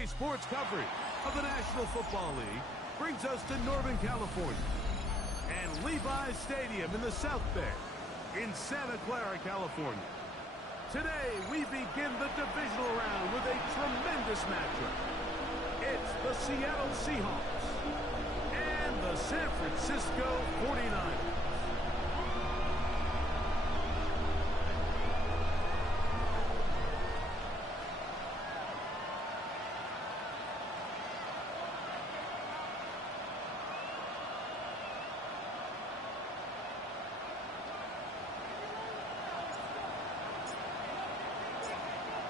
Today's sports coverage of the National Football League brings us to Northern California and Levi's Stadium in the South Bay in Santa Clara, California. Today, we begin the divisional round with a tremendous matchup. It's the Seattle Seahawks and the San Francisco 49ers.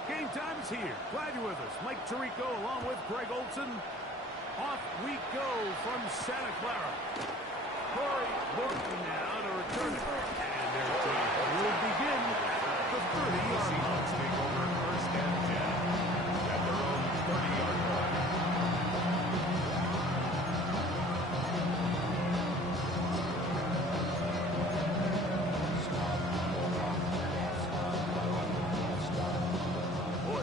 Game time is here. Glad you're with us. Mike Tirico along with Greg Olson. Off we go from Santa Clara. Corey working now to return it. And their drive will begin at the 30-yard line. Take over first and 10 at their own 30-yard line.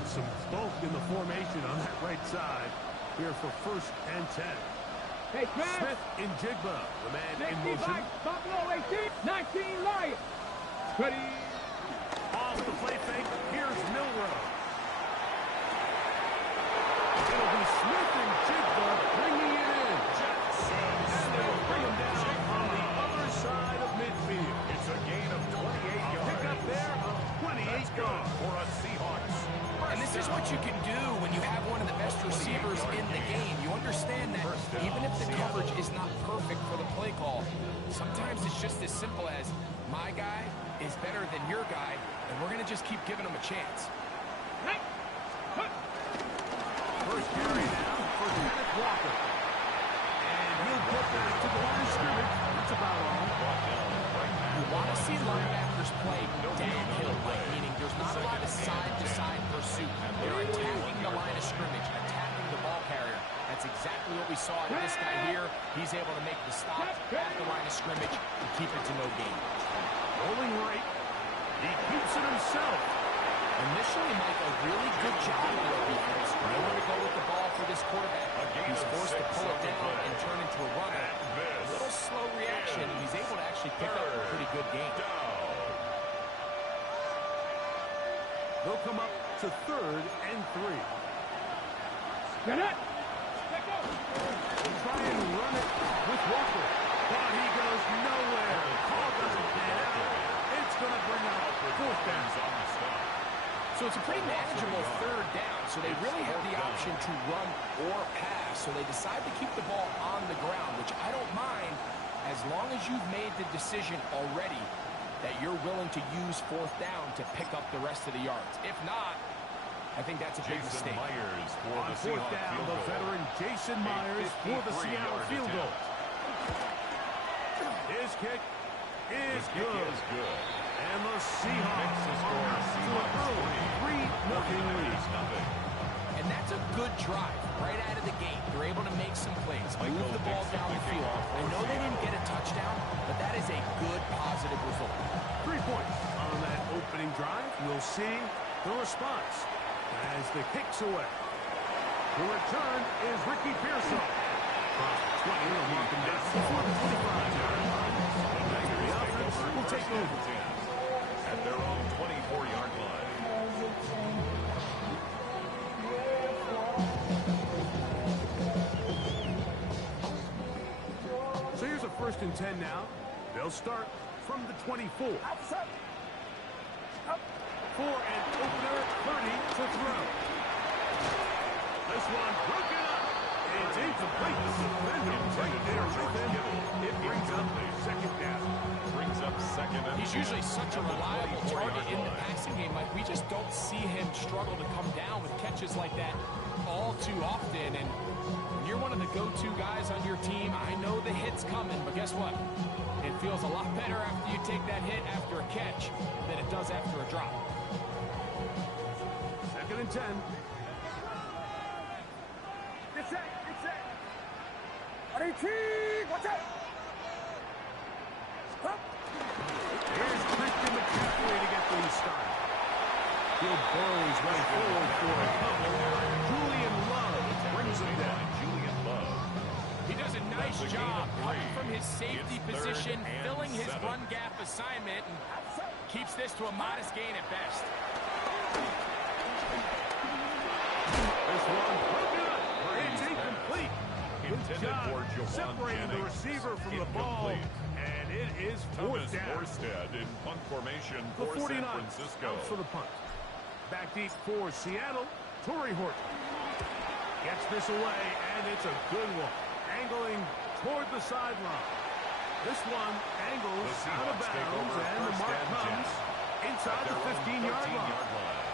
Some bulk in the formation on that right side here for first and 10. Hey, Smith in Jigba, the man in motion. Buffalo 18, 19 Lions. Ready. Off the play fake, here's Milrow. It'll be Smith and Jigba bringing it in. And they'll bring him down on the other side of midfield. It's a gain of 28 yards. Pick up there of 28 yards for a Seahawks. And this is what you can do when you have one of the best receivers in the game. You understand that even if the coverage is not perfect for the play call, sometimes it's just as simple as my guy is better than your guy, and we're going to just keep giving him a chance. First carry now for Kenneth Walker. And he'll get back to the line of scrimmage. That's about all. You want to see linebackers play downhill, meaning there's not a lot of side-to-side pursuit. They're attacking the line of scrimmage, attacking the ball carrier. That's exactly what we saw in this guy here. He's able to make the stop at the line of scrimmage and keep it to no gain. Rolling right. He keeps it himself. Initially, Mike, a really good job by the defense. Nowhere to go with the ball for this quarterback. He's forced to pull it down and turn into a runner. A little slow reaction, and he's able to actually pick up a pretty good game. They'll come up to 3rd and 3. Get it. They'll try and run it with Walker. But he goes nowhere. Call doesn't get out. It's going to bring up 4th down. So it's a pretty manageable 3rd down, so they really have the option to run or pass. So they decide to keep the ball on the ground, which I don't mind as long as you've made the decision already that you're willing to use 4th down to pick up the rest of the yards. If not, I think that's a big mistake. Myers for On the 4th Seahawks down, field the goal. veteran Jason Myers for the Seattle field goal. His kick is good. And the Seahawks are out to an early 3-0 lead. And that's a good drive right out of the gate. They're able to make some plays, move the ball down the field. I know they didn't get a touchdown, but that is a good, positive result. 3 points on that opening drive. We'll see the response as the kick's away. The return is Ricky Pearson. Across the 20, and walk him down before the 25-yard line. The offense will take over. At their own 24-yard line. So here's a 1st and 10 now. They'll start from the 24. For an opener, 30 to throw. This one broken up. It's incomplete. The defender right there with him. It brings up a 2nd down. Brings up 2nd and He's usually such a reliable target in the passing game. Like, we just don't see him struggle to come down with catches like that all too often. And when you're one of the go-to guys on your team, I know the hit's coming, but guess what? It feels a lot better after you take that hit after a catch than it does after a drop. 2nd and 10. Get set. Watch out. Here's Christian McCaffrey to get things started. He'll burrow his way forward for a couple. Julian Love nice job coming from his safety position, filling his run gap assignment, and keeps this to a modest gain at best. This one, it's incomplete. Good job separating the receiver from the ball, and it is fourth down. In punt formation The for 49 San Francisco. for the punt. Back deep for Seattle, Torrey Horton. Gets this away, and it's a good one. Angling toward the sideline. This one angles out of bounds, and the mark comes inside the 15-yard line.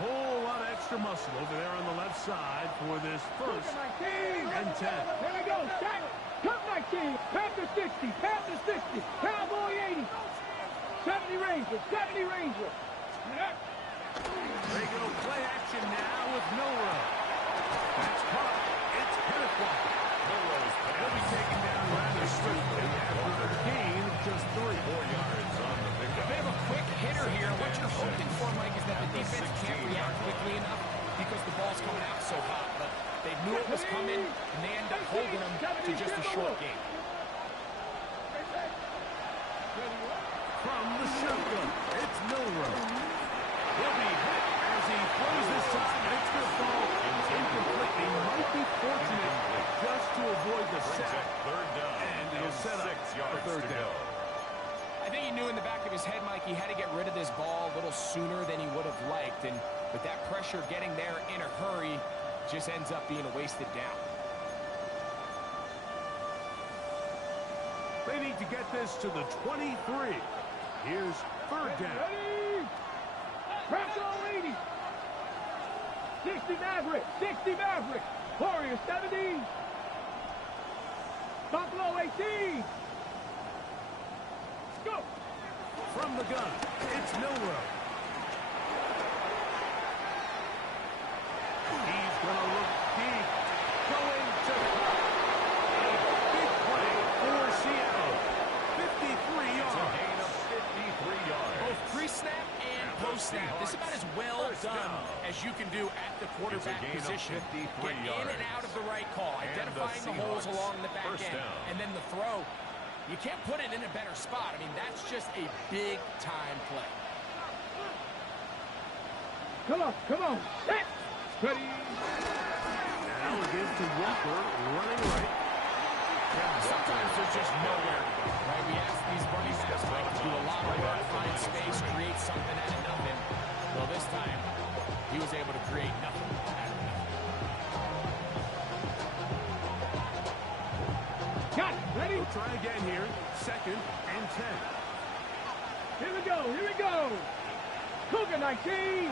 Whole lot of extra muscle over there on the left side for this first and 10. Here we go. Set. Cut 19. Panther 60. Panther 60. Cowboy 80. 70 Ranger. 70 Ranger. They go play action now with Milrow. That's caught. It's Kenneth Walker. Milrow's He'll be taken down rather swiftly after a gain of just 3. 4 yards on the pickup. They have a quick hitter here. What you're hoping for, Mike, is that the defense can't react quickly enough because the ball's coming out so hot. But they knew it was coming, and they end up holding them to just a short game. From the shotgun, it's Milrow. He'll be hit as he throws this time, and it's going to fall incomplete. He might be fortunate just to avoid the sack, Third down. and it'll set up 6 a yards third to down. go. I think he knew in the back of his head, Mike, he had to get rid of this ball a little sooner than he would have liked. And with that pressure getting there in a hurry, just ends up being a wasted down. They need to get this to the 23. Here's third down. Ready? Pressure 80. 60 Maverick. 60 Maverick. Warrior 70. Buffalo 18. Go. From the gun, it's Milrow. He's going to look deep. Going to cut. A big play for Seattle. 53 yards. A gain of 53 yards. Both pre-snap and post-snap. This is about as well done as you can do at the quarterback position. Get in and out of the right call, identifying the holes along the back end, and then the throw. You can't put it in a better spot. I mean, that's just a big-time play. Come on, come on. Set. Ready. Now we give to Walker running right. Sometimes there's just nowhere to go, right? We ask these running backs like to do a lot of work, find space, create something out of nothing. Well, this time, he was able to create nothing out of nothing. Got it. Ready? We'll try again here. Second and 10. Here we go. Here we go. Cougar 19.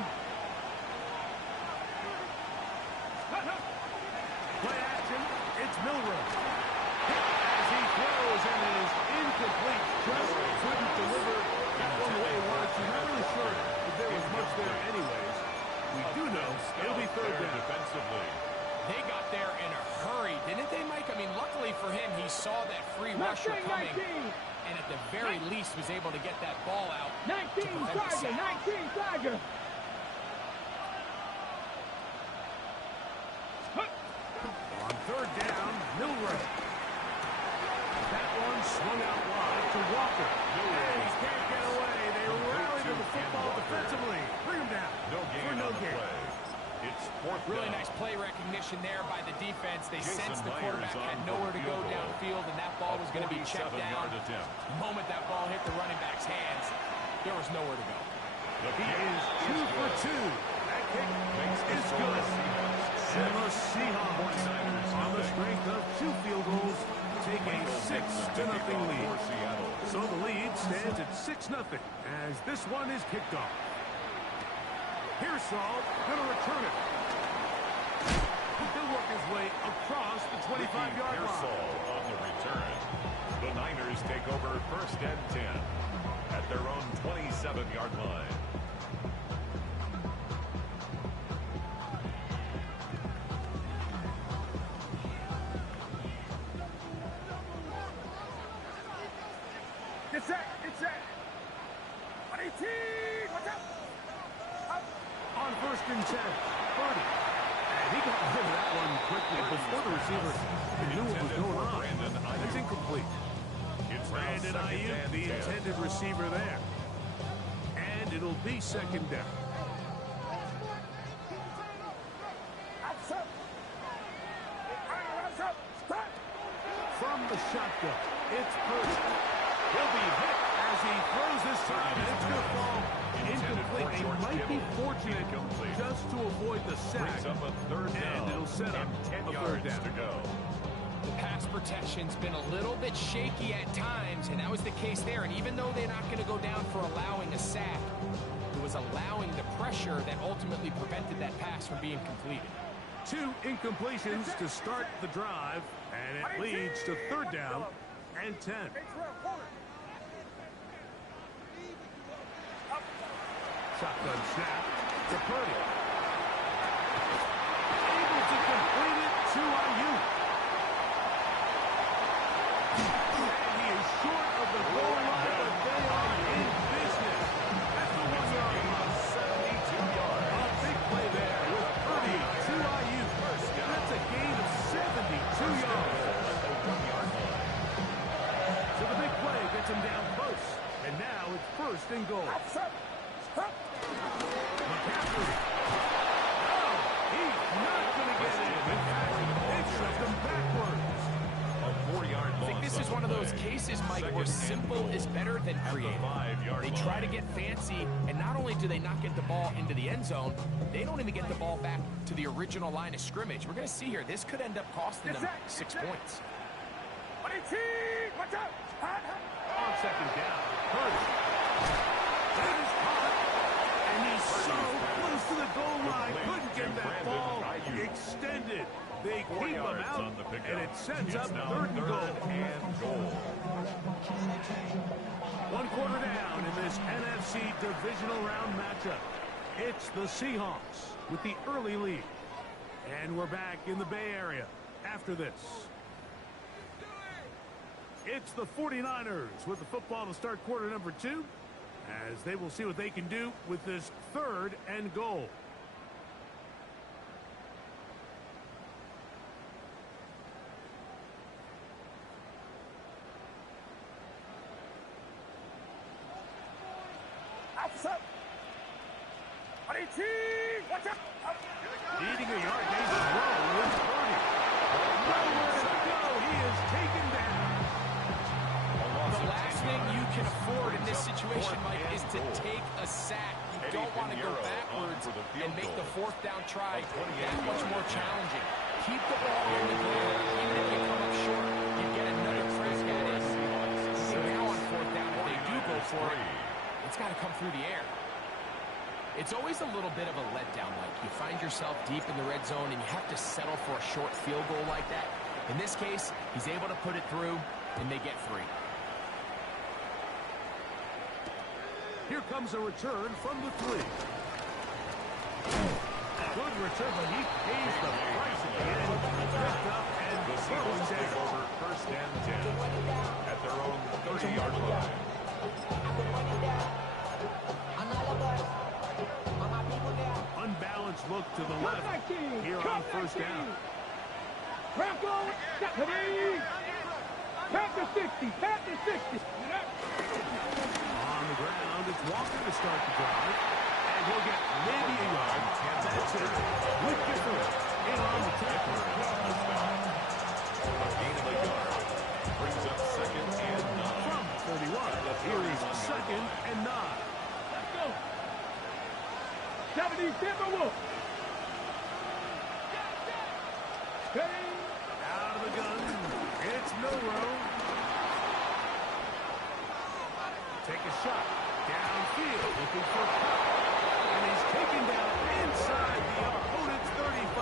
Play action. It's Milrow. Hit as he throws, and it is incomplete. Just couldn't deliver that one the way he wanted to. Not really sure if there was much there anyways. We do know it'll be third down. Defensively. They got there in a hurry, didn't they, Mike? I mean, luckily for him, he saw that free rusher coming, and at the very least was able to get that ball out. 19 Tiger. 19 Tiger. On third down, Milrow. That one swung out wide to Walker. And he can't get away. They rally to the football defensively. Bring him down. No gain on the play. It's fourth down. Really nice play recognition there by the defense. They sensed the quarterback had nowhere to go downfield, and that ball was going to be checked down. The moment that ball hit the running back's hands, there was nowhere to go. He is 2 for 2. That kick is good. And the Seahawks, on the strength of 2 field goals, take a 6-0 lead. So the lead stands at 6-0 as this one is kicked off. Pearsall going to return it. He'll work his way across the 25-yard line. Pearsall on the return. The Niners take over first and 10 at their own 27-yard line. It's set. 18. What's up? On first and 10, 30. And He got rid of that one quickly before the receiver knew what was going on. It's incomplete. Brandon Ayuk, the intended receiver there. And it'll be second down. From the shotgun, it's Purdy. He'll be hit as he throws this time, and it's going to fall incomplete. They might be fortunate just to avoid the sack, and it'll set up a third down. To go. The pass protection's been a little bit shaky at times, and that was the case there. And even though they're not going to go down for allowing a sack, it was allowing the pressure that ultimately prevented that pass from being completed. 2 incompletions to start the drive, and it leads to third down and 10. Shotgun snap to Purdy. Able to complete it to Ayuk. And he is short of the goal line, but they are in business. That's the 1-yard line. 72 yards. A big play there with Purdy to Ayuk. That's a gain of 72 yards. So the big play gets him down close. And now it's first and goal. McCaffrey. Oh, he's not going to get in. In fact, it shoved him backwards. A 4-yard loss. I think this is one of those cases, Mike, where simple is better than creative. They try to get fancy, and not only do they not get the ball into the end zone, they don't even get the ball back to the original line of scrimmage. We're going to see here, this could end up costing them 6 points. On second down, Purdy. That is caught. And he's so close to the goal line. Couldn't get that ball extended. They keep him out, and it sets up third and goal. 1 quarter down in this NFC Divisional Round matchup. It's the Seahawks with the early lead. And we're back in the Bay Area after this. It's the 49ers with the football to start quarter number 2, as they will see what they can do with this third and goal. Needing a yard gain throw with Purdy. Nowhere to go. He is taken down. The last thing you can afford in this situation, Mike, is to take a sack. You don't want to go backwards and make the 4th down try that much more challenging. Keep the ball on the ground. Even if you come up short, you get another trace at it. Now on 4th down, if they do go for it, it's got to come through the air. It's always a little bit of a letdown, like you find yourself deep in the red zone and you have to settle for a short field goal like that. In this case, he's able to put it through, and they get 3. Here comes a return from the 3. Good return, but he pays the price at the end. Picked up and throws down. First and 10 at their own 30-yard line. Unbalanced look to the left here on first down. Past the 60. On the ground, it's Walker to start the drive. And he'll get maybe a yard. That's it. With Gifford in on the tackle. A gain of a yard. Brings up second and 9. From 31. Here is second and 9. Let's go. 70 Timberwolves. Steady. Out of the gun. It's Milrow. Take a shot. Downfield. Looking for Cup. And he's taken down inside the opponent's 35.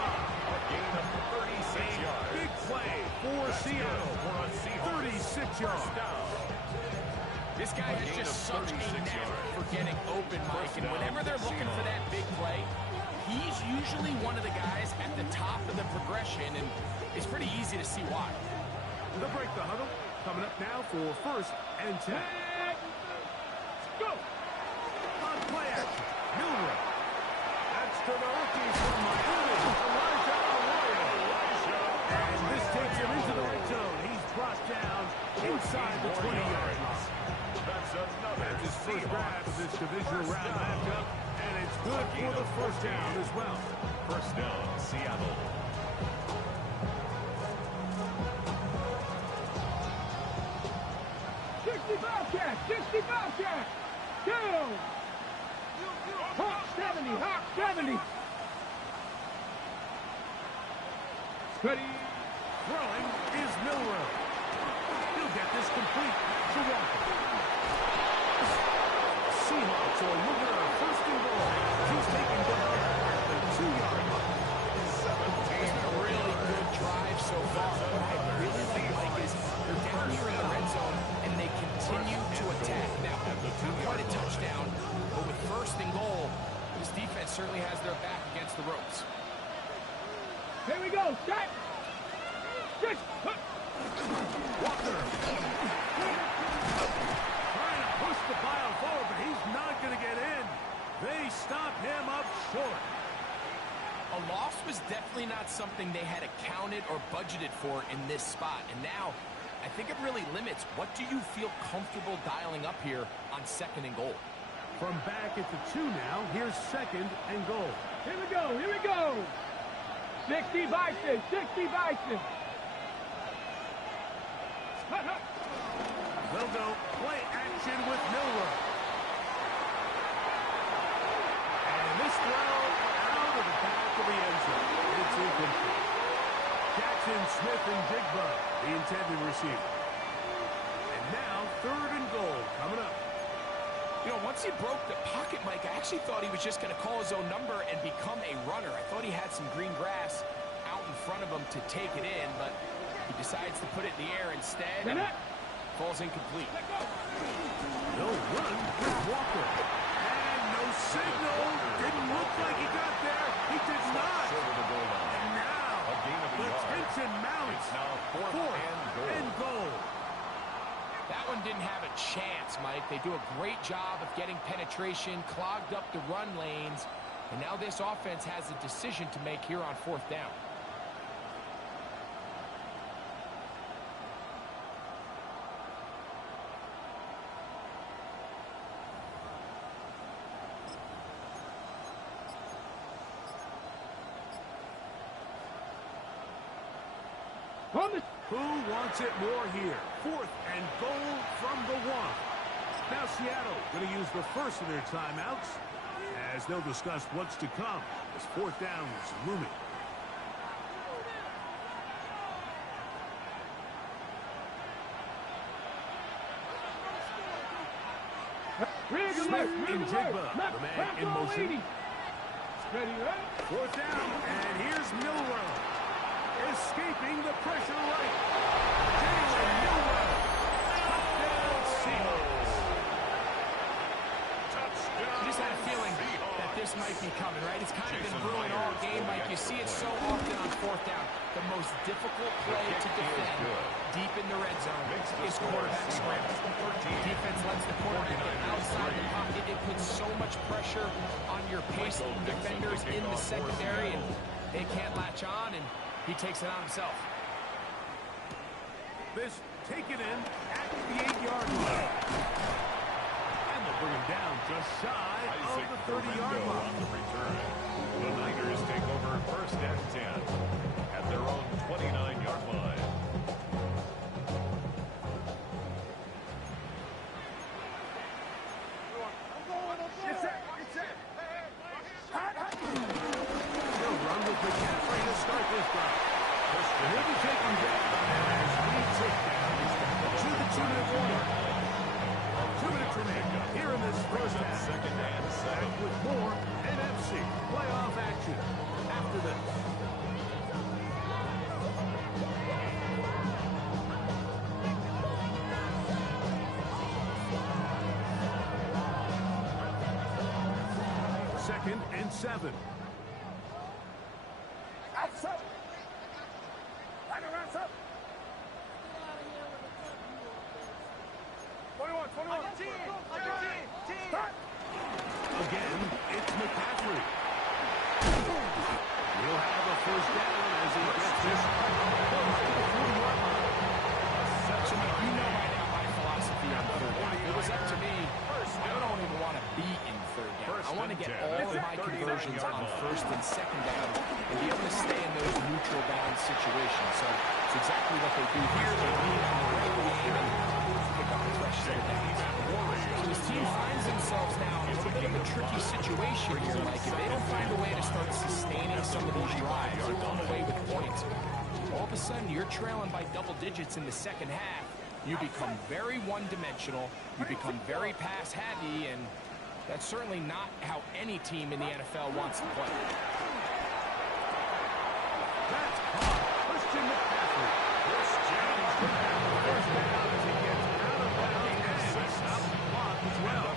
A gain of 36 yards. Big play for Seattle. 36 yards. This guy has just such a knack for getting open, Mike, and whenever they're looking for that big play, he's usually one of the guys at the top of the progression, and it's pretty easy to see why. They'll break the huddle. Coming up now for first and 10. Go. On play action, Milrow. That's to the rookie from Miami, Elijah down inside the 20-yard line. That's another That's his first grab of this divisional round matchup, and it's good for the first down as well. First down, Seattle. Bobcat, 60 Bobcat. Down. Hawk 70, Hawk 70. Ready. Throwing is Milrow. He'll get this complete to Walker. Seahawks are looking at a first and goal. He's taken down at the 2-yard line. It's been a really good drive so far. What I really like is they're down here in the red zone, and they continue to attack. Now, not quite a touchdown, but with first and goal, this defense certainly has their back against the ropes. Here we go. Set. Six. Walker. Trying to push the pile forward, but he's not going to get in. They stop him up short. A loss was definitely not something they had accounted or budgeted for in this spot. And now, I think it really limits what do you feel comfortable dialing up here on second and goal. From back at the 2 now, here's second and goal. Here we go. Here we go. 60 Bison. 60 Bison. They'll go play action with Milrow. And this throw out of the back of the end zone. It's incomplete. Jackson, Smith, and Jigba, the intended receiver. And now, third and goal coming up. You know, once he broke the pocket, Mike, I actually thought he was just going to call his own number and become a runner. I thought he had some green grass out in front of him to take it in, but he decides to put it in the air instead and falls incomplete. No run with Walker. And no signal. Didn't look like he got there. He did not. And now, the tension mounts. It's now fourth and goal. That one didn't have a chance, Mike. They do a great job of getting penetration, clogged up the run lanes, and now this offense has a decision to make here on fourth down. Who wants it more here? Fourth and goal from the 1. Now Seattle going to use the first of their timeouts as they'll discuss what's to come as fourth down is looming. Smith and Jigba, the man in motion. Fourth down, and here's Milrow. Escaping the pressure right. Jalen Milrow. Touchdown Seahawks. You just had a feeling that this might be coming, right? It's kind of been brewing all game, Mike. You see it so often on fourth down. The most difficult play to defend deep in the red zone is quarterback scramble. Defense lets the quarterback get outside the pocket. It puts so much pressure on your pacing defenders in the secondary, and they can't latch on, and he takes it on himself. This taken in at the 8-yard line. And they'll bring him down just shy of the 30-yard line. On the return. The Niners take over first and 10 at their own 29-yard line. He'll run with McCaffrey to start this drive. And he'll be taken down as we take down to the 2-minute warning. 2 minutes remaining here in this first half. Second and 7. With more NFC playoff action after this. Second and 7. Again, it's McCaffrey. He'll have a first down as he gets this close to the 40-yard line. conversions on first and second down and be able to stay in those neutral down situations. So it's exactly what they do here. They lean on the right game and pick up a fresh set of downs. So this team finds themselves now in a little bit of a tricky situation here. Like, if they don't find a way to start sustaining some of these drives or come away with points, all of a sudden you're trailing by double digits in the second half. You become very one-dimensional. You become very pass-heavy, and that's certainly not how any team in the NFL wants to play. That's caught. Christian McCaffrey. First down as he gets out of bounds and stops the clock as well.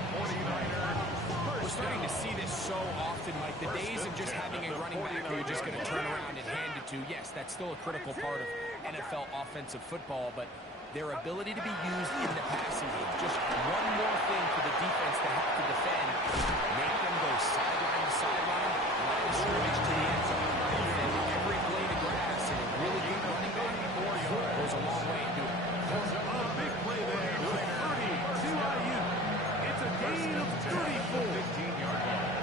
We're starting to see this so often, Mike. The days of just having a running back who you're just going to turn around and hand it to, yes, that's still a critical part of NFL offensive football, but their ability to be used in the passing game, just one more thing for the defense to have to defend, make them go sideline to sideline, line of scrimmage to the end zone, defend every blade of grass, and a really good running back goes a long way in doing it. A big play there with 30 to IU. It's a gain of 34. 15-yard line.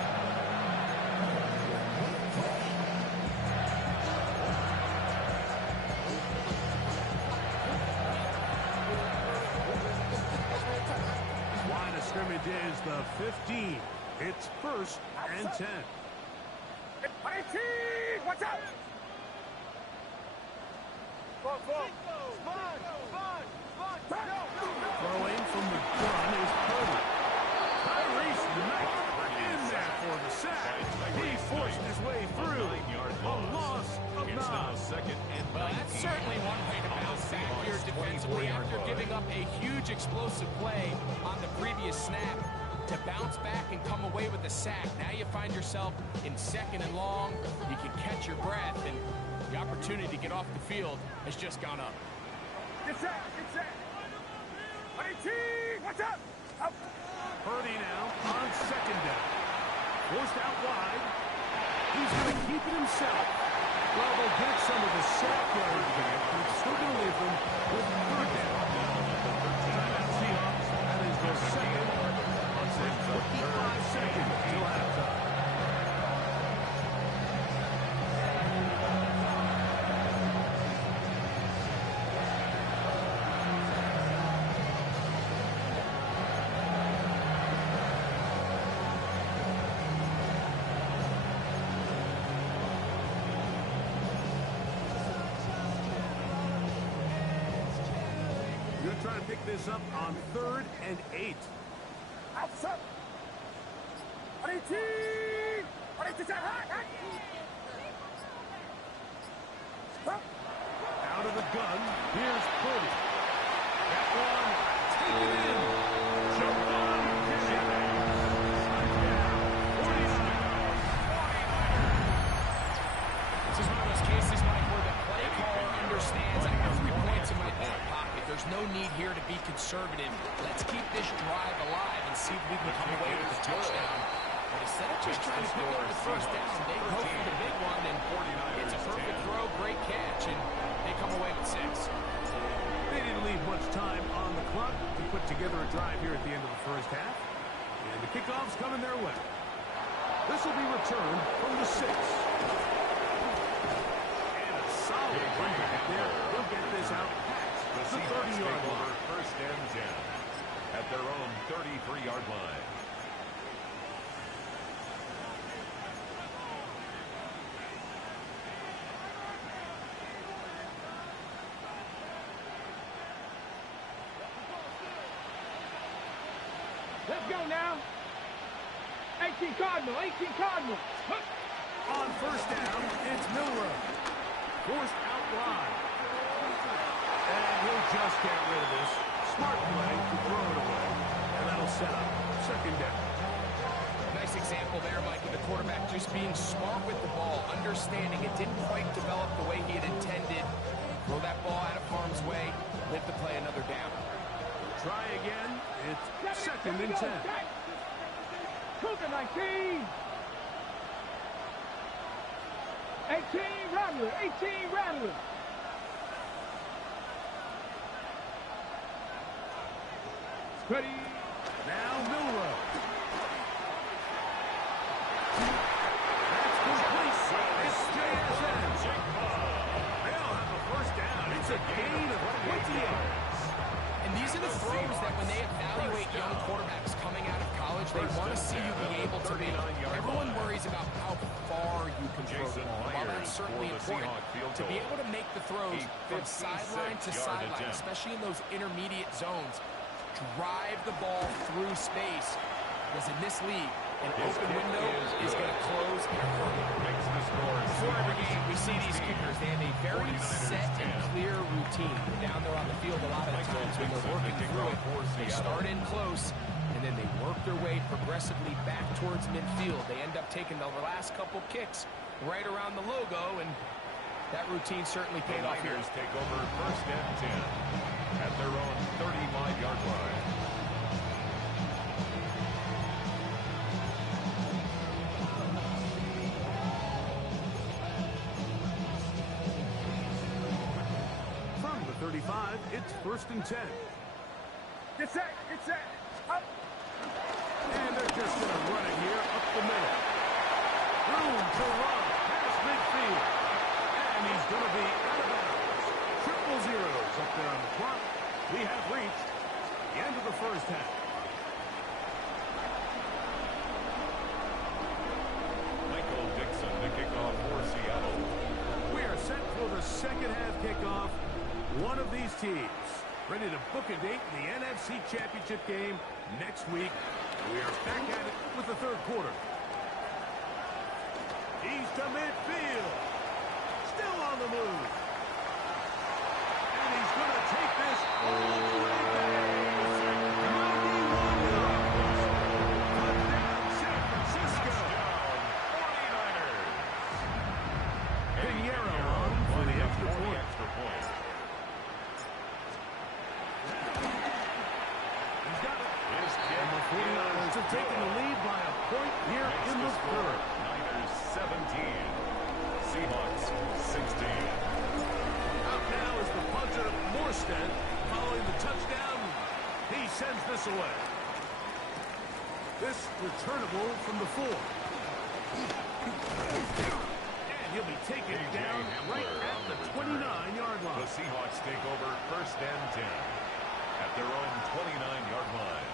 Line of scrimmage is the 15. It's first and 10. Watch out! Throwing from the gun is Purdy. Tyrese Knight in there for the sack. He forced his way through. A loss of 9. Well, that's certainly one way to bounce back here defensively after giving up a huge explosive play on the previous snap. To bounce back and come away with a sack. Now you find yourself in second and long. You can catch your breath, and the opportunity to get off the field has just gone up. Get set! Watch out! Purdy now on second down. Forced out wide. He's going to keep it himself. Well, they'll get some of the sack yards back, but it's still going to leave them with third down. Timeout Seahawks. That is their second. 55 seconds till halftime. You're going to try to pick this up on 3rd and 8. Outside! Out of the gun, here's Purdy. That one, taken in. Javon This is one of those cases, Mike, where the play caller understands I have 3 points in my back pocket. There's no need here to be conservative. Let's keep this drive alive and see if we can come away with a touchdown. But instead of just trying to pick up the first down, they go for the big one, and it's a perfect throw, great catch, and they come away with 6. They didn't leave much time on the clock to put together a drive here at the end of the first half. And the kickoff's coming their way. This will be returned from the 6. And a solid run back there. They'll get this out past the 30-yard line. First and 10 at their own 33-yard line. Let's go now! 18 Cardinal! On first down, it's Milrow. Forced out wide. And he'll just get rid of this. Smart play to throw it away. And that'll set up second down. Nice example there, Mike, of the quarterback just being smart with the ball, understanding it didn't quite develop the way he had intended. Throw that ball out of harm's way, live to play another down. Try again. It's second and 10. Cougar 19! 18 Rattler! Ready? Now Milrow. make. Everyone worries about how far you can throw the ball. While that's certainly important, to be able to make the throws from sideline to sideline, especially in those intermediate zones, drive the ball through space, because in this league, an open window is going to close in a hurry. Before every game, we see these kickers. They have a very set and clear routine. They're down there on the field a lot of the times when they're working through it. They start in close, and then they work their way progressively back towards midfield. They end up taking the last couple kicks right around the logo, and that routine certainly paid off here. Take over first and 10 at their own 35-yard line. From the 35, it's first and 10. Get set, up. And they're just going to run it here up the middle. Room to run past midfield. And he's going to be out of bounds. Triple zeros up there on the clock. We have reached the end of the first half. Michael Dixon to kick off for Seattle. We are set for the second half kickoff. One of these teams ready to book a date in the NFC Championship game next week. We are back at it with the third quarter. He's to midfield. Still on the move. And he's going to take this all the way back. 91 yards. Touchdown, San Francisco. 49ers. Pinheiro on for the extra point. He's got it. And the 49ers have taken the lead by a point here in the third. Niners 17. Seahawks 16. Out now is the punter, Morstead, following the touchdown. He sends this away. This returnable from the 4. And he'll be taken down right at the 29-yard line. The Seahawks take over first and 10 at their own 29-yard line.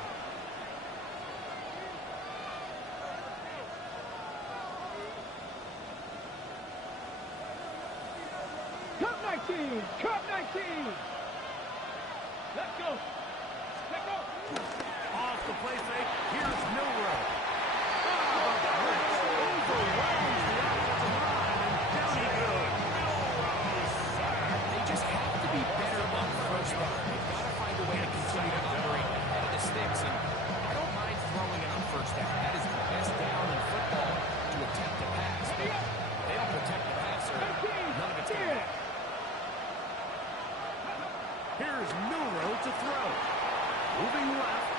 Cup 19, Cup 19. Let's go. Let's go. Off the play fake, here's Milrow. Oh, the blitz overwhelms the offensive line, and down he goes. They just have to be better on first down. They've got to find a way to continue to operate ahead of the sticks, and I don't mind throwing it on first down. That is the best down in football to attempt to pass. But if they don't protect the passer, none of it's going to work. Here's Milrow to throw. Moving left.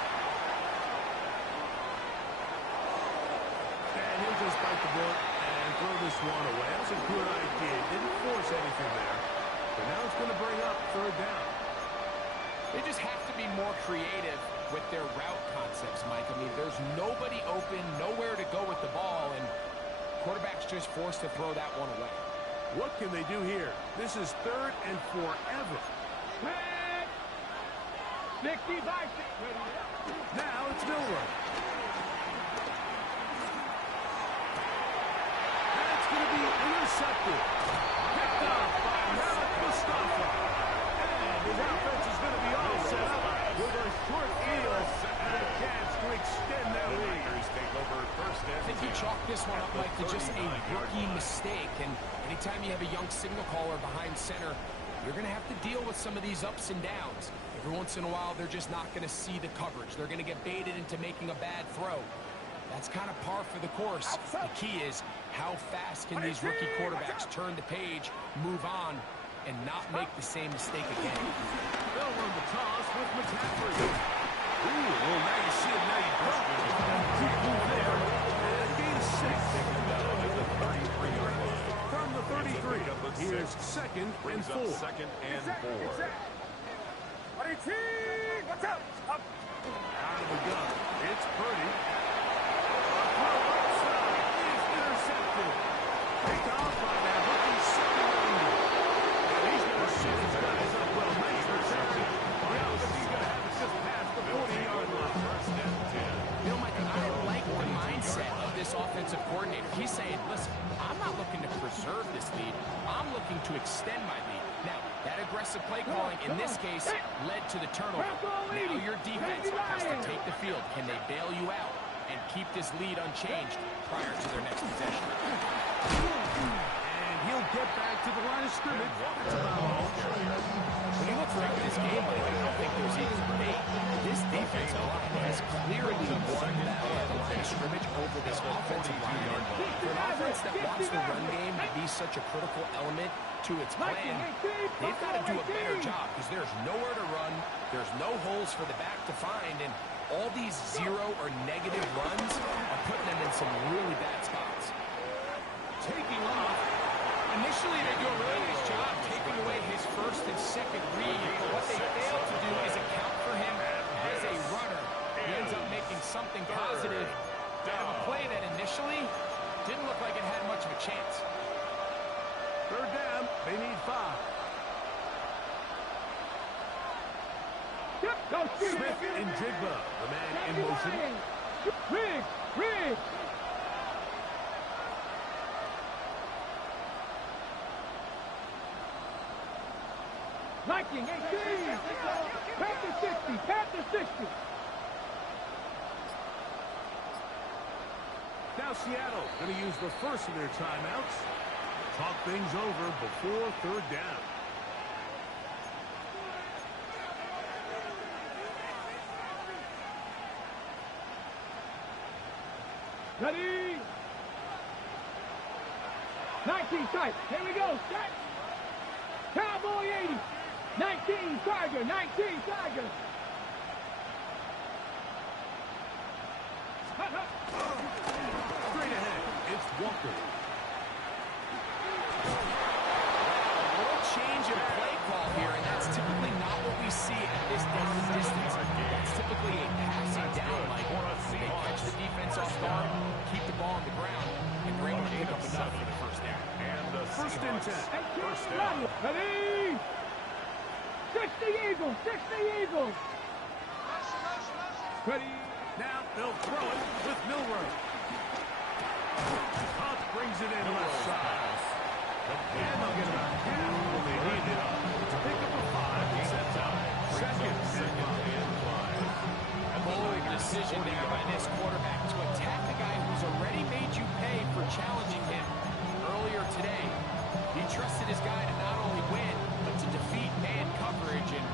And he'll just bite the bullet and throw this one away. That's a good idea. Didn't force anything there. But now it's going to bring up third down. They just have to be more creative with their route concepts, Mike. I mean, there's nobody open, nowhere to go with the ball, and quarterback's just forced to throw that one away. What can they do here? This is third and forever. Red. 65. Now it's Milrow. That's going to be intercepted. Picked up by Malik Mustafa. And his offense is going to be all set up with a short field and a chance to extend their lead. Take over first and I think you chalk this one up, Mike, to just a rookie mistake. And anytime you have a young signal caller behind center, you're going to have to deal with some of these ups and downs. Every once in a while, they're just not going to see the coverage. They're going to get baited into making a bad throw. That's kind of par for the course. The key is how fast can these rookie quarterbacks turn the page, move on, and not make the same mistake again. They'll run the toss with McCaffrey. Ooh, well, now you see it, now you don't. Quick move there. And gain 6. From the 33, here's second and 4. Second and 4. What's up? Up. Out of the gun. It's Purdy. A throw outside is intercepted. Picked off by that rookie second rounder. And he's going to set his guys up well. Nice reception. Now he's going to have it just past the 40-yard line. First and 10. You know, Mike, I like the mindset of this I'm not looking to preserve this lead. I'm looking to extend my lead. Now, that aggressive play calling in this case led to the turnover. Now your defense has to take the field. Can they bail you out and keep this lead unchanged prior to their next possession? And he'll get back to the line of scrimmage. That's about all. When you look back at this game, I don't think there's even debate. This defensive line has clearly won the battle at the line of scrimmage over this offensive line. And for an offense that wants the run game to be such a critical element to its plan, they've got to do a better job because there's nowhere to run, there's no holes for the back to find, and all these zero or negative runs are putting them in some really bad spots. Taking off. Initially, they do a really nice job taking away his first and second read, but what they fail to do is account for him as a runner. He ends up making something positive out of a play that initially didn't look like it had much of a chance. Third down, they need 5. Smith and Jigba, the man in motion. Riggs. Liking 18. Panther 60. Panther 60. Now Seattle going to use the first of their timeouts. Talk things over before third down. Ready. 19 tight. Here we go. Set. Cowboy 80. 19 Tiger. 19 Tiger. Straight ahead, it's Walker. A little change of play call here, and that's typically not what we see at this distance. That's typically a passing down like they catch the defense off guard, keep the ball on the ground, and they're able to pick up enough for the first down. And the First and 10. First down. Ready. 60 Eagles. 60 Eagles. Ready. Now they'll throw it with Milroe. Up brings it in left side. And they'll get about half what they needed to pick up a 5 and set up. Second and 5. Bold decision there by this quarterback to attack the guy who's already made you pay for challenging him earlier today. He trusted his guy to not only win, but to defeat man coverage, and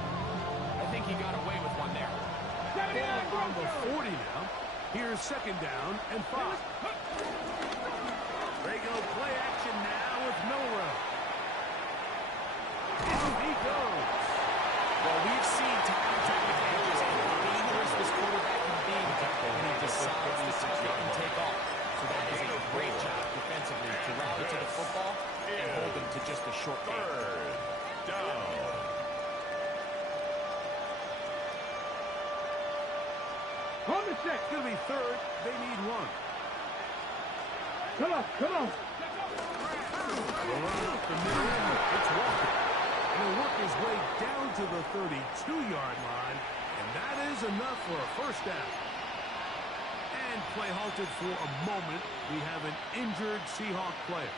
I think he got away with one there. Ball on the 40 now. Here's second down and 5. They go play action now with Milroe. In he goes. Well, we've seen time and time again just how dangerous this quarterback can be, and he decides to tuck it and take off. So that is a great job defensively to rally to the football and hold them to just a short game. Third down. On the set. It's going to be third. They need 1. Come on. Rolling out the middle. It's Walker. And he'll work his way down to the 32-yard line. And that is enough for a first down. And play halted for a moment. We have an injured Seahawk player.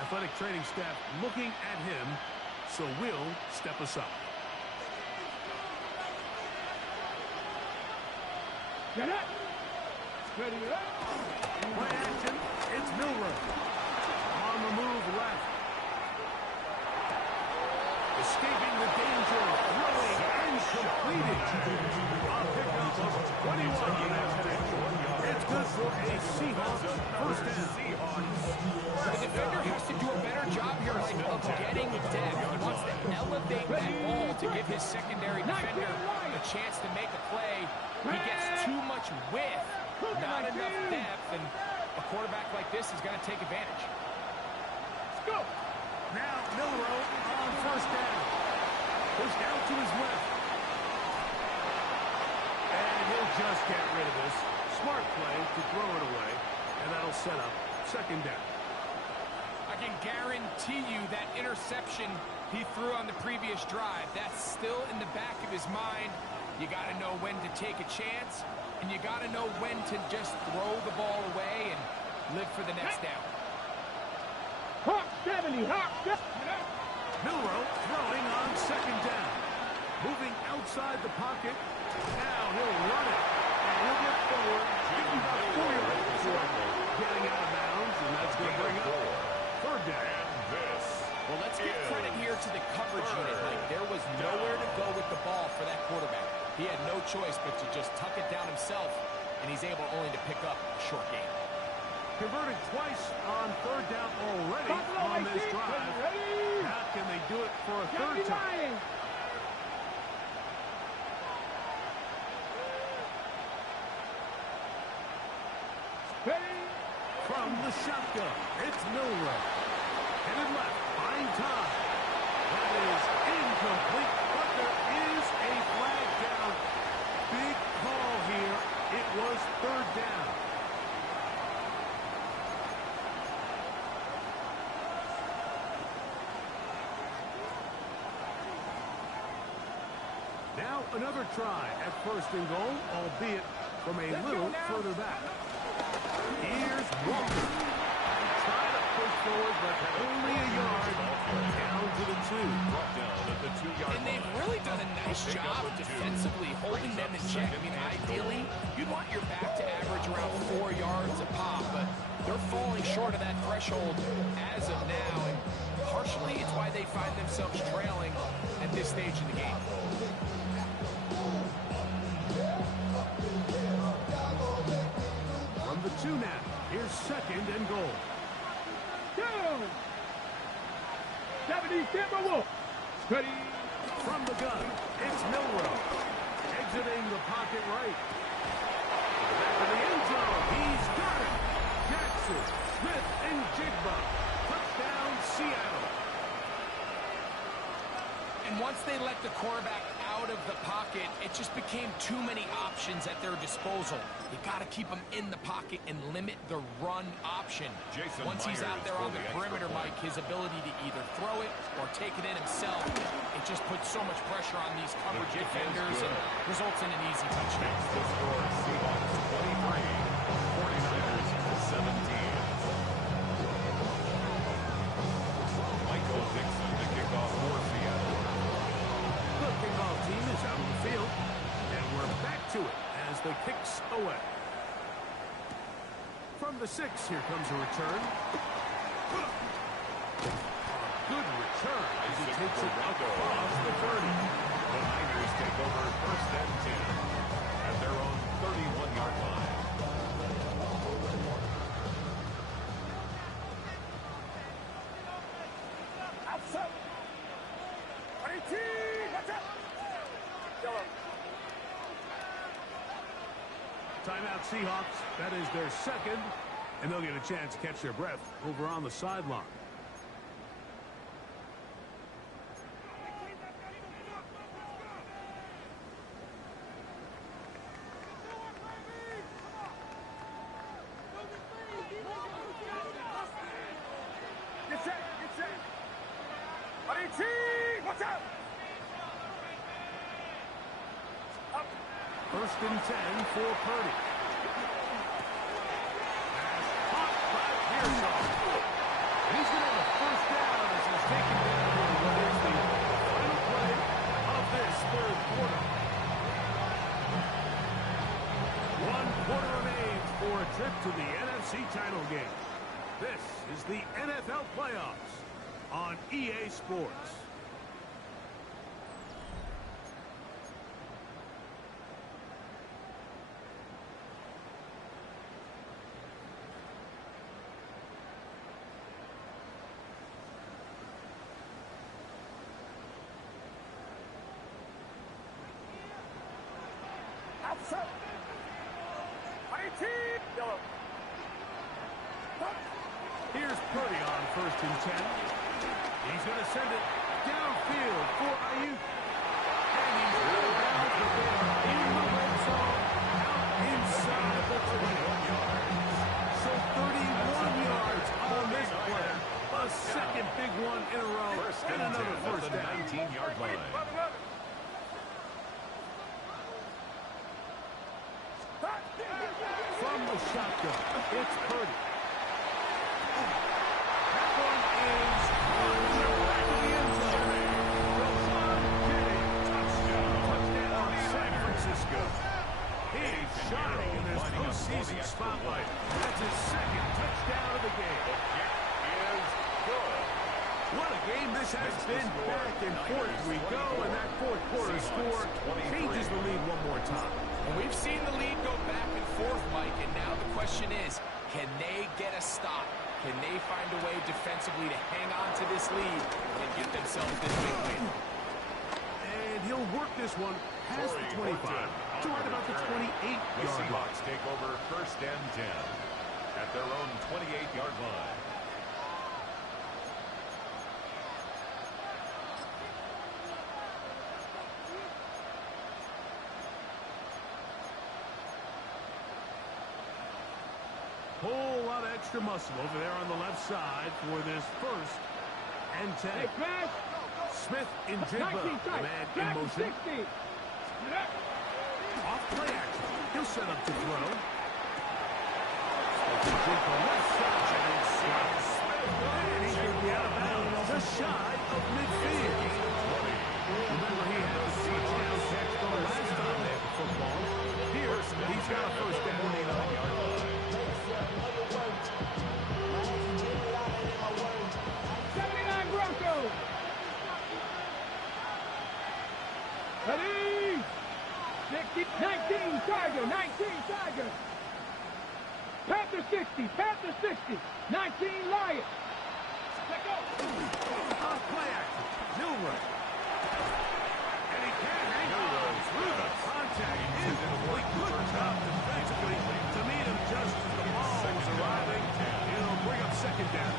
Athletic training staff looking at him, so will step us up. Get up. Ready up. Play action. It's Milroe. On the move left. Escaping the danger. Throwing and completed. A pickup of 21 on that play. It's good for a Seahawks first down. The defender has to do a better job here of getting depth. He wants to elevate that ball to give his secondary defender a chance to make a play. He gets too much width, not enough depth, and a quarterback like this is going to take advantage. Let's go. Now Milroe on first down. Goes down to his left. And he'll just get rid of this. Smart play to throw it away. And that'll set up second down. I can guarantee you that interception he threw on the previous drive, that's still in the back of his mind. You got to know when to take a chance, and you got to know when to just throw the ball away and live for the next down. 70. Hawks. Milroe throwing on second down. Moving outside the pocket. Now he'll run it. And he'll get forward. Getting about 4 yards before getting out of bounds. And that's going to bring up third down. Well, let's give credit here to the coverage unit, Mike. There was nowhere to go with the ball for that quarterback. He had no choice but to just tuck it down himself, and he's able only to pick up a short gain. Converted twice on third down already on this drive. How can they do it for a third time? From the shotgun, it's Milroe. Headed left, buying time. That is incomplete, but there is a flag down. Big call here. It was third down. Now another try at first and goal, albeit from a little further back. Here's Walker. Try to push forward, but only a yard. Down to the 2. Brought down at the 2-yard And they've really done a nice job defensively holding them in check. I mean, ideally, you'd want your back to average around 4 yards a pop, but they're falling short of that threshold as of now. And partially, it's why they find themselves trailing at this stage in the game. From the 2 now, here's second and goal. 70 Timberwolves. Ready. From the gun, it's Milroe. Exiting the pocket right. Back to the end zone. He's got it. Jackson, Smith, and Jigba. Touchdown, Seattle. And once they let the quarterback out of the pocket, it just became too many options at their disposal. You got to keep them in the pocket and limit the run option. Once he's out there on the perimeter, Mike, his ability to either throw it or take it in himself, it just puts so much pressure on these coverage defenders and results in an easy touchdown. The score, Seahawks 23, 49ers 17. Michael Dixon to kick off for Seattle. The kickoff team is out of the field, and we're back to it as the kicks away. From the 6, here comes a return. Good return as he takes it across the 30. The Niners take over first and 10 at their own 31-yard line. Timeout Seahawks. That is their second, and they'll get a chance to catch their breath over on the sideline. Get set. Watch out. First and 10 for Purdy. Pass caught by Pearson. He's going to have a first down as he's taken down in what is the final play of this third quarter. 1 quarter remains for a trip to the NFC title game. This is the NFL playoffs on EA Sports. Here's Purdy on first and 10. He's going to send it downfield for Ayuk. And he's out of bounds, but they are in the red zone, out inside the 21 yards. So 31 yards on this play. A second big one in a row. And another first down. 19-yard line. From the shotgun, it's Purdy. That one is This has been back and forth we go, and that fourth quarter score changes the lead one more time. And we've seen the lead go back and forth, Mike, and now the question is, can they get a stop? Can they find a way defensively to hang on to this lead and get themselves this big win? And he'll work this one past the 25 to right about the 28-yard line. The Seahawks take over first and 10 at their own 28-yard line. Whole lot of extra muscle over there on the left side for this first and 10. Hey, Chris. Smith in Jigba, man in motion. 60. Off play action. He'll set up to throw. Jigba left side. And he could be out of bounds just shy of midfield. Remember, he had a touchdown catch the last time they had the football. Here, he's got a first down 29-yard line. 79 Broncos. Ready? 60, 19 Tiger, 19 Tiger. Panther 60, Panther 60, 19 Lions. Let go. On play action, Milrow. And he can't hang on through the contact. Incomplete. Good job defensively to meet him just as the ball was arriving. It'll bring up second down.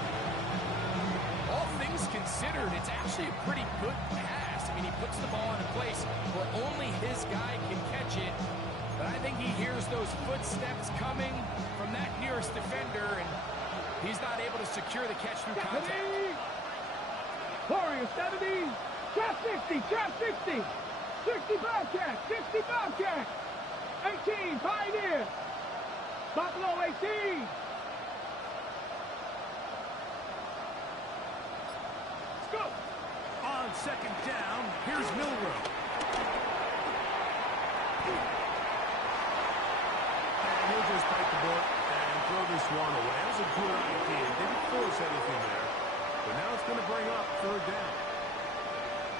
All things considered, it's actually a pretty good pass. I mean, he puts the ball in a place where only his guy can catch it. But I think he hears those footsteps coming from that nearest defender, and he's not able to secure the catch through contact. Warrior 70, trap 60, trap 60. 60 Bobcat, 60 Bobcat. 18 Pioneer. Buffalo 18. Go. On second down, here's Milrow. And he'll just bite the bullet and throw this one away. That was a good idea. Didn't force anything there. But now it's going to bring up third down.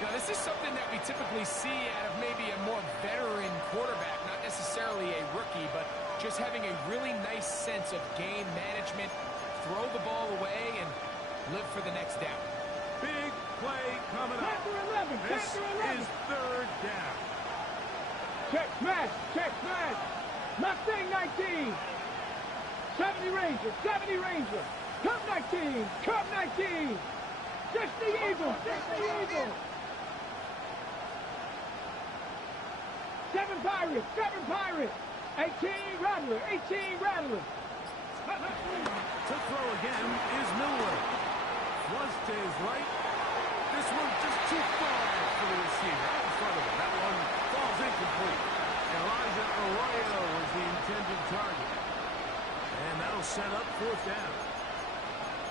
Now, this is something that we typically see out of maybe a more veteran quarterback, not necessarily a rookie, but just having a really nice sense of game management, throw the ball away, and live for the next down. Big play coming up. This is third down. Check smash, check smash. Mustang 19. 70 Rangers, 70 Rangers. Cub 19, Cub 19. 60 Eagles, 60 Eagles. 7 Pirates, 7 Pirates. 18 Rattler, 18 Rattler. To throw again is Milrow. Flush to his right. This one just too far for the receiver. Out in front of him. That one falls incomplete. Elijah Arroyo was the intended target. And that'll set up fourth down.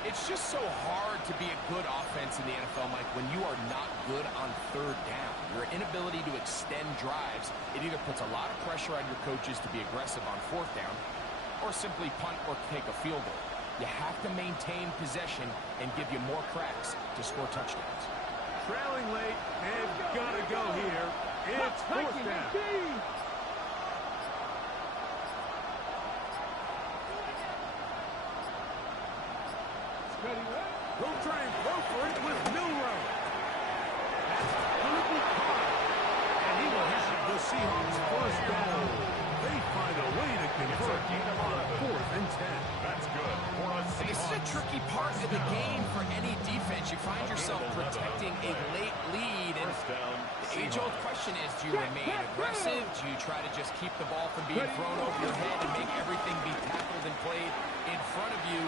It's just so hard to be a good offense in the NFL, Mike, when you are not good on third down. Your inability to extend drives, it either puts a lot of pressure on your coaches to be aggressive on fourth down or simply punt or take a field goal. You have to maintain possession and give you more cracks to score touchdowns. Trailing late, and gotta go here. It's fourth down. We'll try and throw for it with Milrow. That's going to be caught. And he will have the Seahawks first down. They find a way to convert on 4th and 10. That's good for a Seahawks. This is a tricky part of the game for any defense. You find yourself protecting a late lead, and the age-old question is, do you remain aggressive? Do you try to just keep the ball from being thrown over your head and make everything be tackled and played in front of you?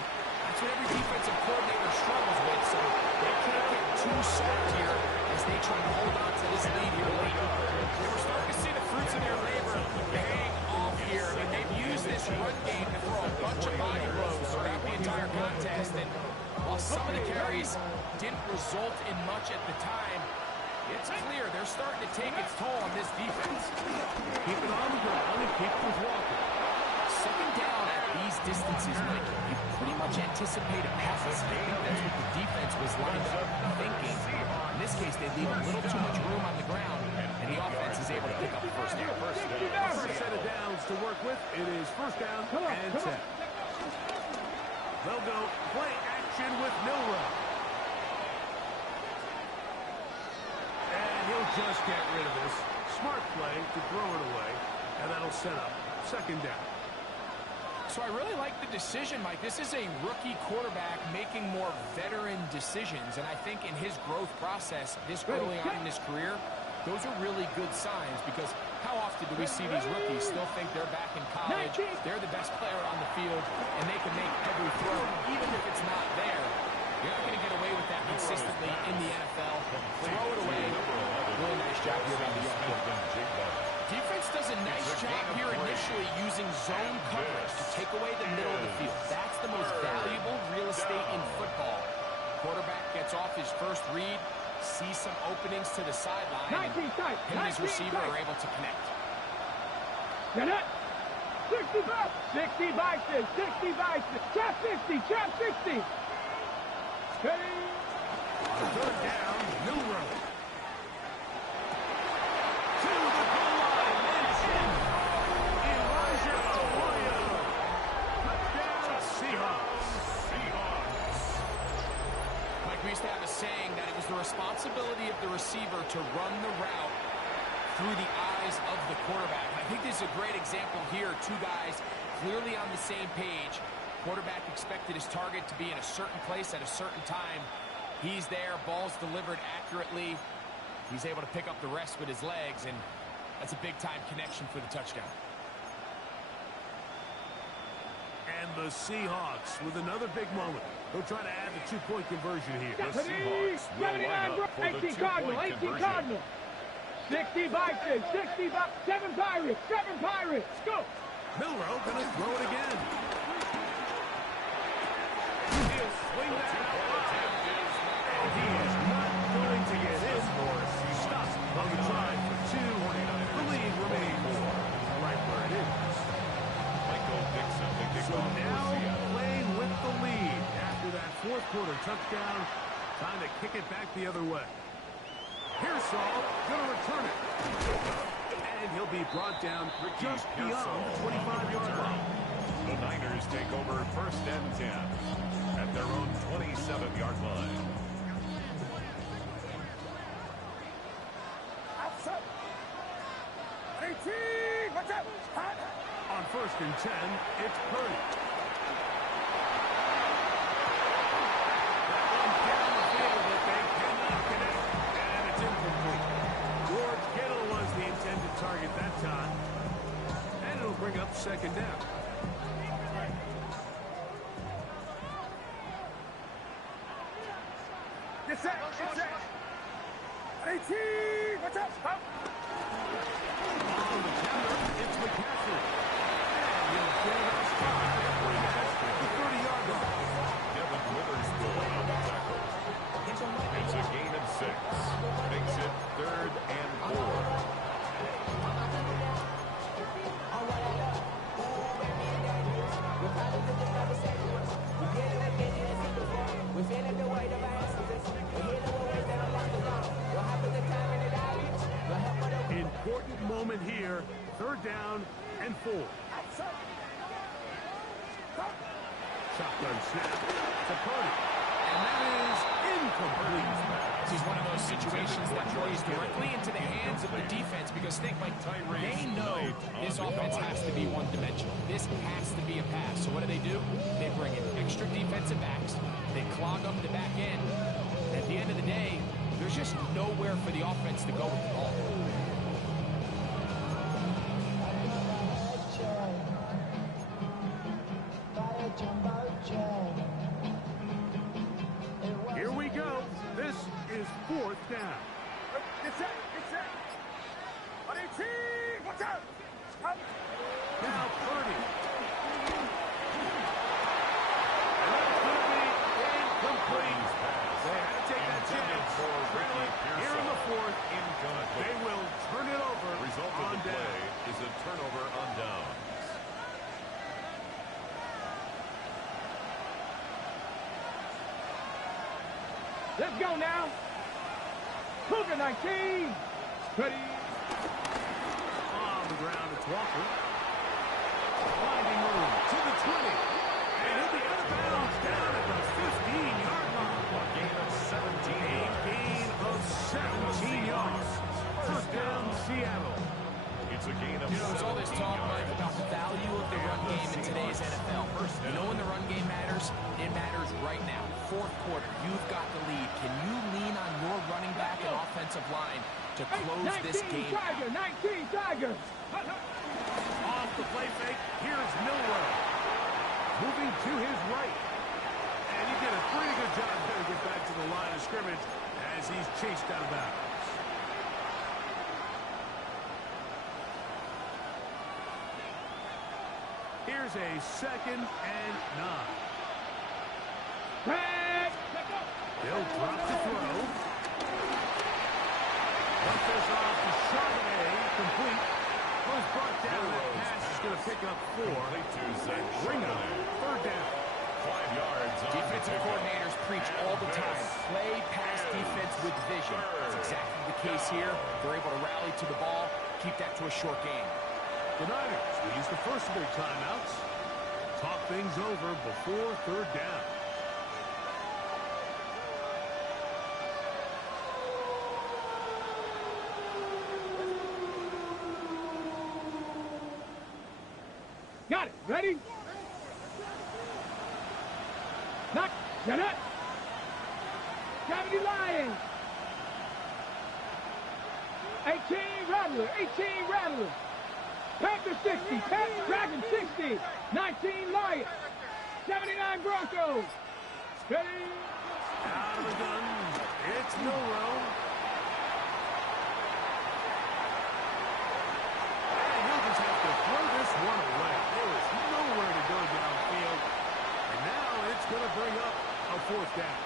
That's what every defensive coordinator struggles with, so they can't get too stuck here as they try to hold on to this lead here late. We're starting to see the fruits of their labor paying off here. I mean, they've used this run game to throw a bunch of body blows throughout the entire contest, and while some of the carries didn't result in much at the time, it's clear they're starting to take its toll on this defense. Keep it on the ground and keep them walking. Second down at these these distances, Mike, you pretty much anticipate a pass. I think that's what the defense was lined up thinking. In this case, they leave a little too much room on the ground, and the offense is able to pick up the first down. First set of downs to work with. It is first down and 10. They'll go play action with Milrow. And he'll just get rid of this. Smart play to throw it away, and that'll set up second down. So I really like the decision, Mike. This is a rookie quarterback making more veteran decisions, and I think in his growth process this early on in his career, those are really good signs, because how often do we see these rookies still think they're back in college, they're the best player on the field, and they can make every throw, even if it's not there. You're not going to get away with that consistently in the NFL. Throw it away. Really nice job here by the young. Defense does a nice job here initially using zone coverage to take away the middle of the field. That's the most valuable real estate in football. Quarterback gets off his first read, sees some openings to the sideline, and him and his receiver are able to connect. Get it! 60 biceps, 60 biceps, trap 50, trap 60. Steady. Third down, Milrow. To the goal line, and Elijah Arroyo. Touchdown, Seahawks. Mike, we used to have a saying that it was the responsibility of the receiver to run the route through the eyes of the quarterback. And I think this is a great example here. Two guys clearly on the same page. Quarterback expected his target to be in a certain place at a certain time. He's there, ball's delivered accurately. He's able to pick up the rest with his legs, and that's a big-time connection for the touchdown. And the Seahawks with another big moment. They'll try to add the two-point conversion here. The Seahawks will line up for the 2-point conversion. 60 biceps, 7 Pirates, 7 Pirates, go! Milrow gonna throw it again. He'll swing that out. And he is not going to get in. Stopped on the drive for 2. The lead remains right where it is. Michael Dixon, the So kickoff for now Seattle. playing with the lead after that fourth quarter touchdown. Time to kick it back the other way. Pearsall gonna return it. And he'll be brought down just beyond the 25-yard line. The Niners take over first and 10 at their own 27-yard line. On first and 10, it's Purdy. That one down the field that they cannot connect. And it's incomplete. George Kittle was the intended target that time. And it'll bring up second down. Get set, get set. 18, what's up? Stop. On the counter, it's McCaffrey. And he'll get it on stride at the 30-yard line. Devin Witherspoon on the tackle. It's a gain of 6. Makes it 3rd and 4. Important moment here. 3rd down and 4. Shotgun snap to Purdy. And that is incomplete. This is one of those situations that plays directly into the hands of the defense, because think, like, they know this offense has to be one-dimensional. This has to be a pass. So what do? They bring in extra defensive backs. They clog up the back end. And at the end of the day, there's just nowhere for the offense to go with the ball. Here we go. This is 4th down. Get set, get set. 18, what's up? Stop. Now Purdy. And that's going to be incomplete. They had to take that chance. Trailing here in the 4th. They will turn it over Result of on the play down. is a turnover on downs. Let's go now. Cougar 19. Ready. On the ground, it's Walker. Finding room to the 20. And he'll be out of bounds down at the 15-yard line. A gain of 17. A gain of 17 yards. First down, Seattle. It's a gain of There's all this talk, Mike, about the value of the run game in today's NFL. You know when the run game matters? It matters right now. Fourth quarter, you've got the lead. Can you lean on your running back and offensive line to close this game Tiger, out? 19 Tiger. Off the play fake, here's Milrow. Moving to his right. And he did a pretty good job there to get back to the line of scrimmage as he's chased out of bounds. Here's a 2nd and 9. Back. They'll drop to throw. One fish off to Charbonnet, complete. Was brought down. That pass is going to pick up 4. Bring up 3rd down. 5 yards. Defensive coordinators preach all the time. Play pass defense with vision. That's exactly the case here. They're able to rally to the ball, keep that to a short game. The Niners will use the first of their timeouts. Talk things over before 3rd down. Got it. Ready? Knock. Shut up. Gravity Lions. 18 Rattler. 18 Rattler. Panther 60. Panther Dragon 60. 19 Lions. 79 Broncos. Ready? Out of the gun. It's Milrow. And he'll just have to throw this one away. There is nowhere to go downfield. And now it's going to bring up a 4th down.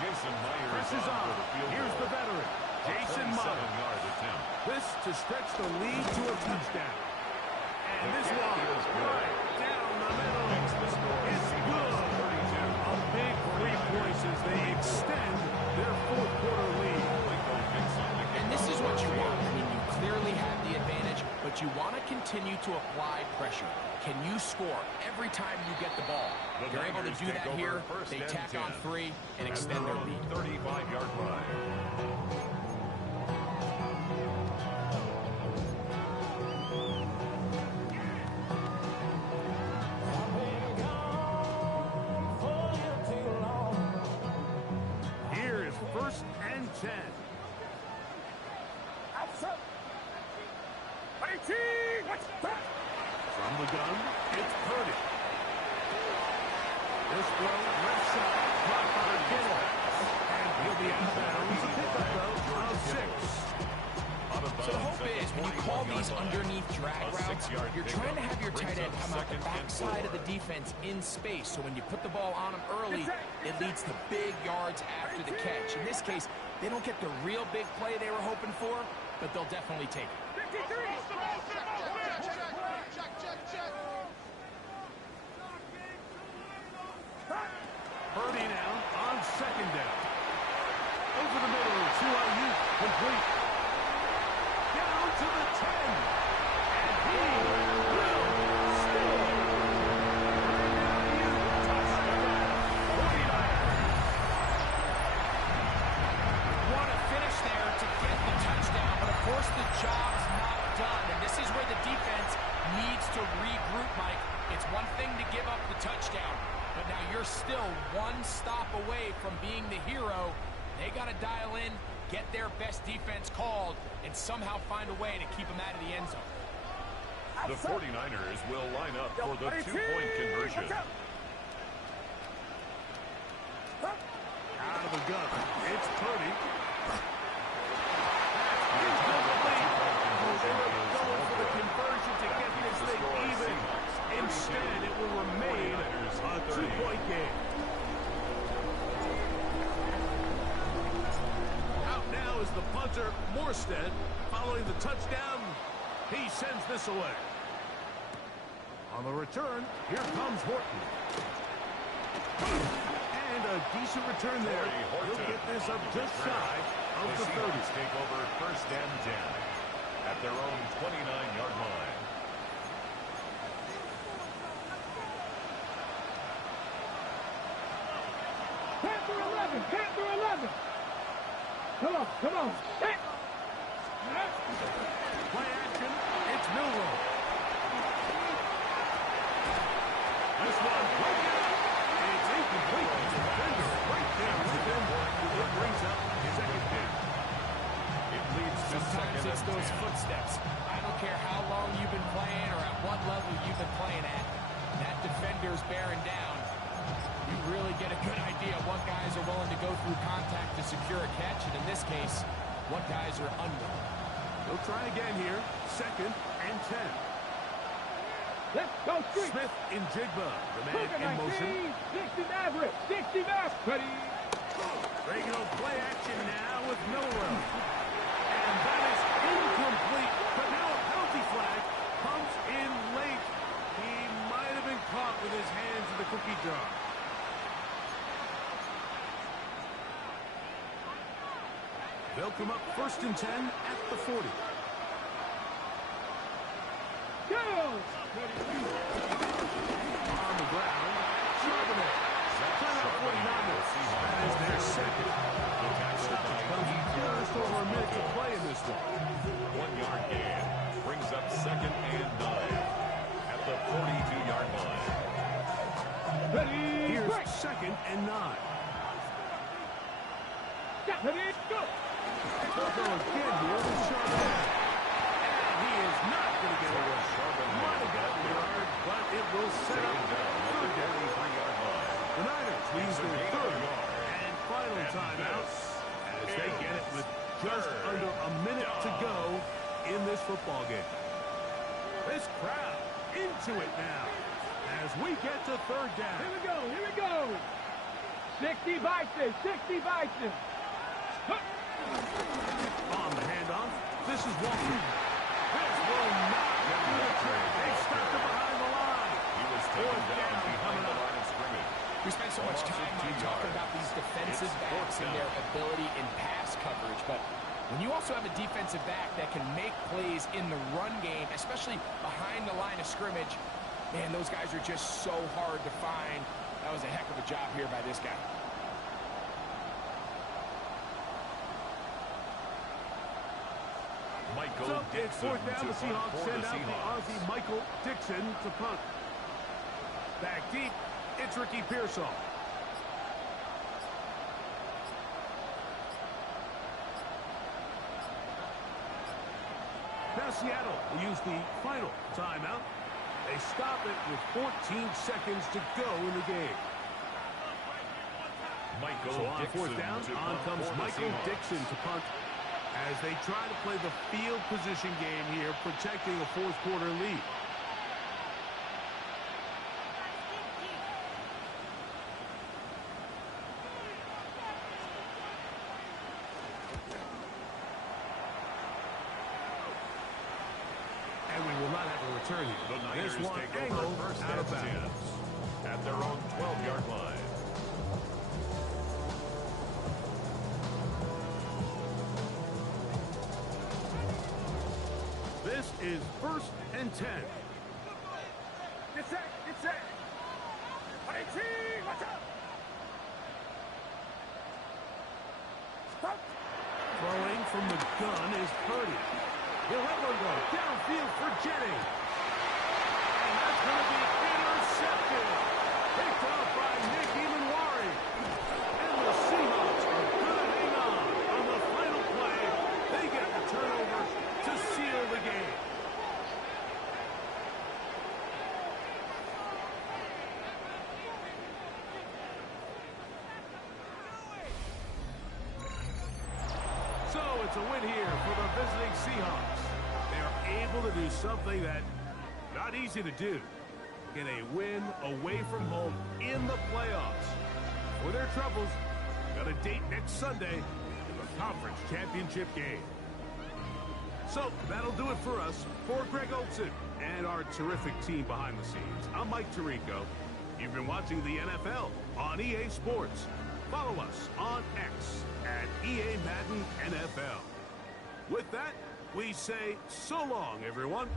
Jason Myers Presses on. for the field Here's goal. the veteran, Jason Myers. 27-yard attempt. This to stretch the lead to a touchdown. And this kick one is good. right down the middle. Makes the score It's good. 32. A big 3 points as they extend their 4th quarter lead. And this is what you want. I mean, you clearly have the advantage, but you want to continue to apply pressure. Can you score every time you get the ball? The They're able to Niners do take that over here. first They and tack 10. on 3 and extend their lead. 35-yard line. Here is 1st and 10. From the gun, it's Purdy. This throw, left side, caught by Kittle. And he'll be out of bounds. A pickup, though, of 6. So the hope is when you call these underneath drag routes, you're trying to have your tight end come out the backside of the defense in space. So when you put the ball on him early, it leads to big yards after the catch. In this case, they don't get the real big play they were hoping for, but they'll definitely take it. Purdy now on 2nd down. Over the middle to Ayuk, complete. Down to the 10. And he will score. Want to finish there to get the touchdown, but of course the job's not done, and this is where the defense needs to regroup, Mike. It's one thing to give up the touchdown, but now you're still one stop away from being the hero. They got to dial in, get their best defense called, and somehow find a way to keep them out of the end zone. The 49ers will line up for the 2-point conversion. Out of the gun, it's Purdy. Going for the conversion to get this thing even. Instead, it will remain a 2-point game. Out now is the punter, Morstead. Following the touchdown, he sends this away. On the return, here comes Horton. And And a decent return there. He'll get this up just shy of the 30. Seahawks take over first and 10 at their own 29-yard line. Panther 11, Panther 11. Come on, come on. Play action. It's Milroe. This one, it's incomplete. The defender right there with him. It brings up his second pin. It leads to Sometimes it's those footsteps. I don't care how long you've been playing or at what level you've been playing at. That defender's bearing down. You really get a good idea of what guys are willing to go through contact to secure a catch, and in this case, what guys are unwilling. He'll try again here. Second and 10. Let's go street. Smith in Jigba. The man in motion. 60 Maverick, 60 Maverick. Ready. Regular play action now with Milroe. And that is incomplete. But now a penalty flag comes in late. He might have been caught with his hands in the cookie jar. They'll come up first and 10 at the 40. Go. On the ground, Charbonnet. Timeout 49ers. That is their second. Stoppage comes just over a minute to play in this one. 1-yard gain brings up second and 9 at the 42-yard line. Ready. Here's Break. second and 9. Ready. Go. They'll go again here with Charbonnet. And he is not going to get away. Might have got the yard, but it will set up third down. 33-yard line. The Niners lose their third and final timeout as they get it with just under a minute to go in this football game. This crowd into it now as we get to third down. Here we go. Here we go. 60 Bison. 60 Bison. On the handoff, this is Walker. This will not get through the trick. They stopped him behind the line. He was taken down behind the line of scrimmage. We spend so much time talking about these defensive backs and their ability in pass coverage, but when you also have a defensive back that can make plays in the run game, especially behind the line of scrimmage, man, those guys are just so hard to find. That was a heck of a job here by this guy. Michael So it's Dixon fourth down. to The punt Seahawks for send the out the Seahawks. Aussie Michael Dixon to punt. Back deep, it's Ricky Pearsall. Now Seattle will use the final timeout. They stop it with 14 seconds to go in the game. Michael So on Dixon fourth down, to on punt comes for the Michael Seahawks. Dixon to punt as they try to play the field position game here, protecting a fourth quarter lead. And we will not have a return here. The Niners This one take angled over first out and of 10 bounds. at their own 12-yard line. This is first and 10. Get set. Get set. 18. Watch out. Stop. Throwing from the gun is Purdy. He'll let one go. Downfield for Jennings. And that's going to be intercepted. Picked off by Nick Emanwari. And the Seahawks are going to hang on the final play. They get the turnover to seal the game. So it's a win here for the visiting Seahawks. They're able to do something that not easy to do. Get a win away from home in the playoffs. For their troubles, got a date next Sunday in the conference championship game. So that'll do it for us. For Greg Olson and our terrific team behind the scenes, I'm Mike Tirico. You've been watching the NFL on EA Sports. Follow us on X at EA Madden NFL. With that, we say so long, everyone.